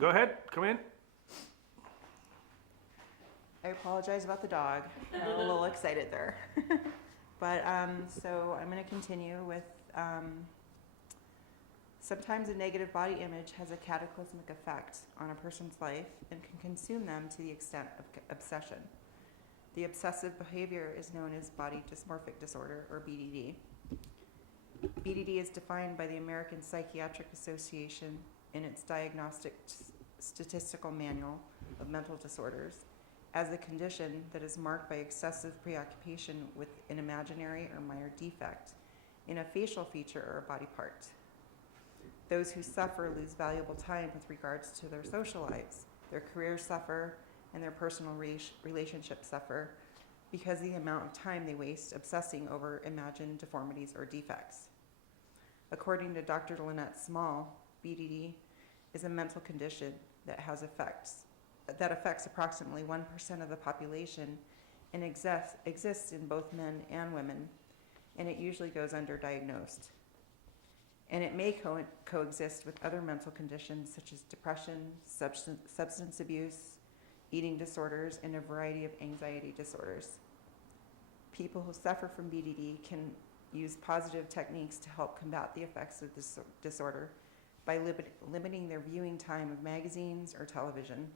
Go ahead, come in. I apologize about the dog. I'm a little excited there. But so I'm going to continue with sometimes a negative body image has a cataclysmic effect on a person's life and can consume them to the extent of obsession. The obsessive behavior is known as body dysmorphic disorder, or BDD. BDD is defined by the American Psychiatric Association in its Diagnostic Statistical Manual of Mental Disorders as a condition that is marked by excessive preoccupation with an imaginary or minor defect in a facial feature or a body part. Those who suffer lose valuable time with regards to their social lives. Their careers suffer and their personal relationships suffer because of the amount of time they waste obsessing over imagined deformities or defects. According to Dr. Lynette Small, BDD is a mental condition that affects approximately 1% of the population and exists in both men and women, and it usually goes underdiagnosed. And it may coexist with other mental conditions such as depression, substance abuse, eating disorders, and a variety of anxiety disorders. People who suffer from BDD can use positive techniques to help combat the effects of this disorder by limiting their viewing time of magazines or television,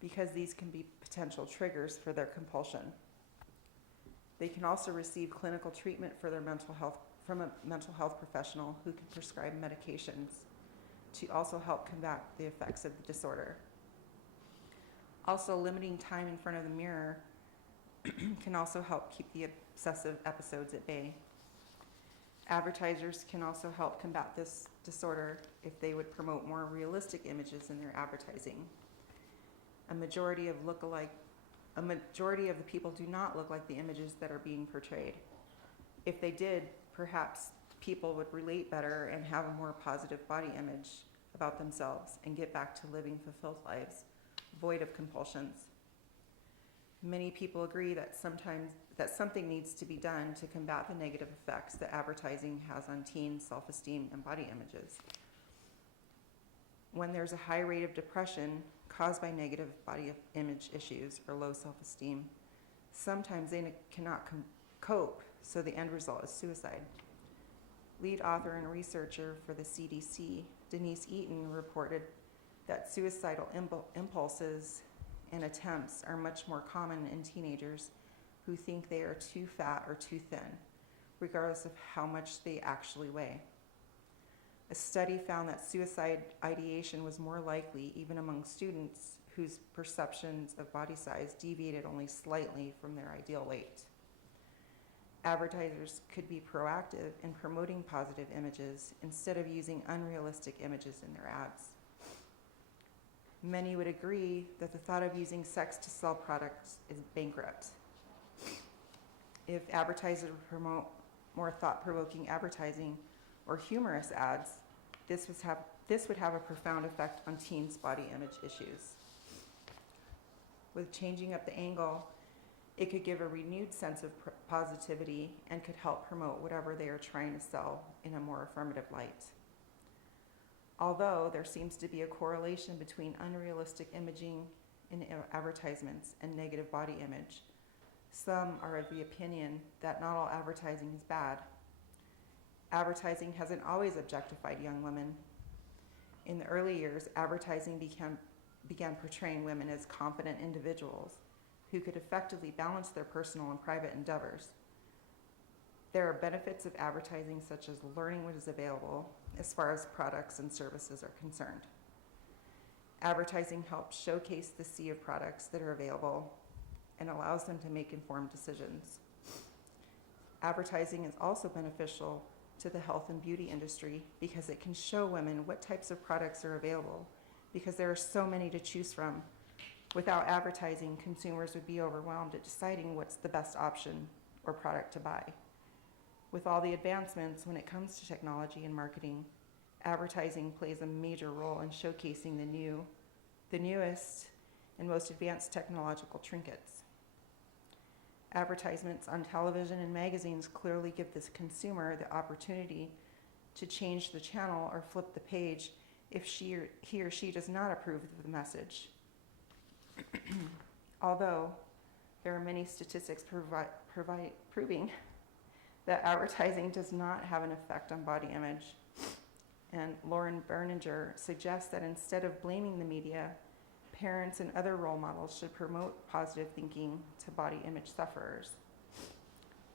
because these can be potential triggers for their compulsion. They can also receive clinical treatment for their mental health from a mental health professional who can prescribe medications to also help combat the effects of the disorder. Also, limiting time in front of the mirror can also help keep the obsessive episodes at bay. Advertisers can also help combat this disorder if they would promote more realistic images in their advertising. A majority of the people do not look like the images that are being portrayed. If they did, perhaps people would relate better and have a more positive body image about themselves and get back to living fulfilled lives, void of compulsions. Many people agree that something needs to be done to combat the negative effects that advertising has on teens' self-esteem and body images. When there's a high rate of depression caused by negative body image issues or low self-esteem, sometimes they cannot cope, so the end result is suicide. Lead author and researcher for the CDC, Denise Eaton, reported that suicidal impulses and attempts are much more common in teenagers who think they are too fat or too thin, regardless of how much they actually weigh. A study found that suicide ideation was more likely even among students whose perceptions of body size deviated only slightly from their ideal weight. Advertisers could be proactive in promoting positive images instead of using unrealistic images in their ads. Many would agree that the thought of using sex to sell products is bankrupt. If advertisers promote more thought-provoking advertising or humorous ads, this would have a profound effect on teens' body image issues. With changing up the angle, it could give a renewed sense of positivity and could help promote whatever they are trying to sell in a more affirmative light. Although there seems to be a correlation between unrealistic imaging in advertisements and negative body image, some are of the opinion that not all advertising is bad. Advertising hasn't always objectified young women. In the early years, advertising began portraying women as confident individuals who could effectively balance their personal and private endeavors. There are benefits of advertising, such as learning what is available as far as products and services are concerned. Advertising helps showcase the sea of products that are available and allows them to make informed decisions. Advertising is also beneficial to the health and beauty industry because it can show women what types of products are available, because there are so many to choose from. Without advertising, consumers would be overwhelmed at deciding what's the best option or product to buy. With all the advancements when it comes to technology and marketing, advertising plays a major role in showcasing the newest and most advanced technological trinkets. Advertisements on television and magazines clearly give this consumer the opportunity to change the channel or flip the page if he or she does not approve of the message. Although there are many statistics proving that advertising does not have an effect on body image. And Berninger suggests that instead of blaming the media, parents and other role models should promote positive thinking to body image sufferers.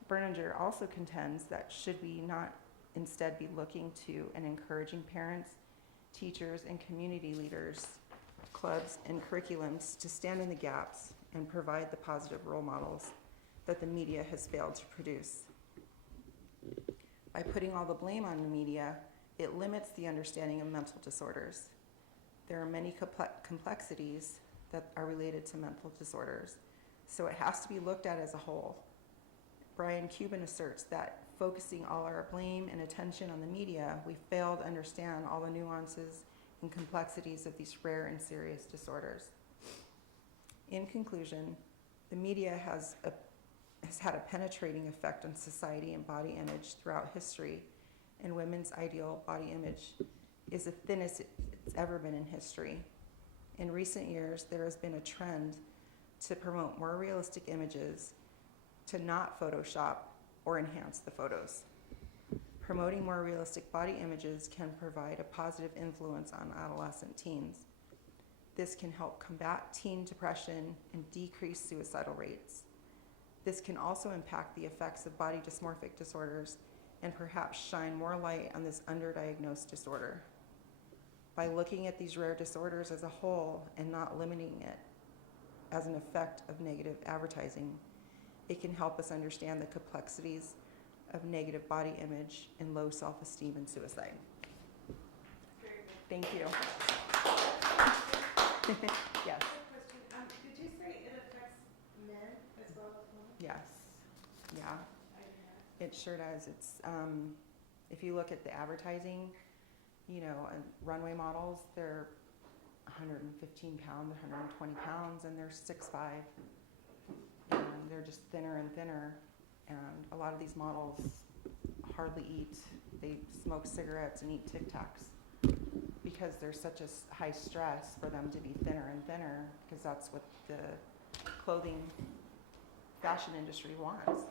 Berninger also contends that should we not instead be looking to and encouraging parents, teachers, and community leaders, clubs, and curriculums to stand in the gaps and provide the positive role models that the media has failed to produce. By putting all the blame on the media, it limits the understanding of mental disorders. There are many complexities that are related to mental disorders, so it has to be looked at as a whole. Brian Cuban asserts that focusing all our blame and attention on the media, we fail to understand all the nuances and complexities of these rare and serious disorders. In conclusion, the media has had a penetrating effect on society and body image throughout history, and women's ideal body image is the thinnest it's ever been in history. In recent years, there has been a trend to promote more realistic images, to not Photoshop or enhance the photos. Promoting more realistic body images can provide a positive influence on adolescent teens. This can help combat teen depression and decrease suicidal rates. This can also impact the effects of body dysmorphic disorders and perhaps shine more light on this underdiagnosed disorder. By looking at these rare disorders as a whole and not limiting it as an effect of negative advertising, it can help us understand the complexities of negative body image and low self-esteem and suicide. Thank you. Yes. Question. Did you say it affects men as well as women? Yes. Yeah. I didn't know. It sure does. It's if you look at the advertising, runway models, they're 115 pounds, 120 pounds, and they're 6'5", and they're just thinner and thinner. And a lot of these models hardly eat. They smoke cigarettes and eat Tic Tacs because there's such a high stress for them to be thinner and thinner, because that's what the clothing fashion industry wants.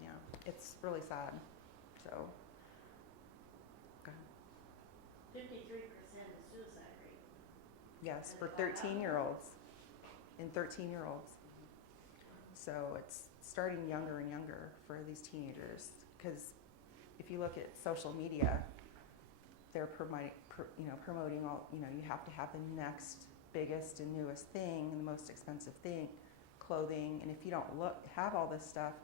Yeah, it's really sad. So, go ahead. 53% is suicide rate. Yes, for 13-year-olds and 13-year-olds. So it's starting younger and younger for these teenagers, because if you look at social media, they're promoting all, you have to have the next biggest and newest thing and the most expensive thing, clothing, and if you don't have all this stuff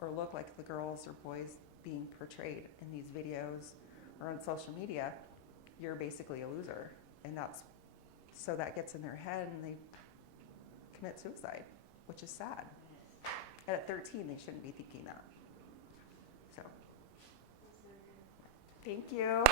or look like the girls or boys being portrayed in these videos or on social media, you're basically a loser. And so that gets in their head and they commit suicide, which is sad. And at 13, they shouldn't be thinking that. So, thank you.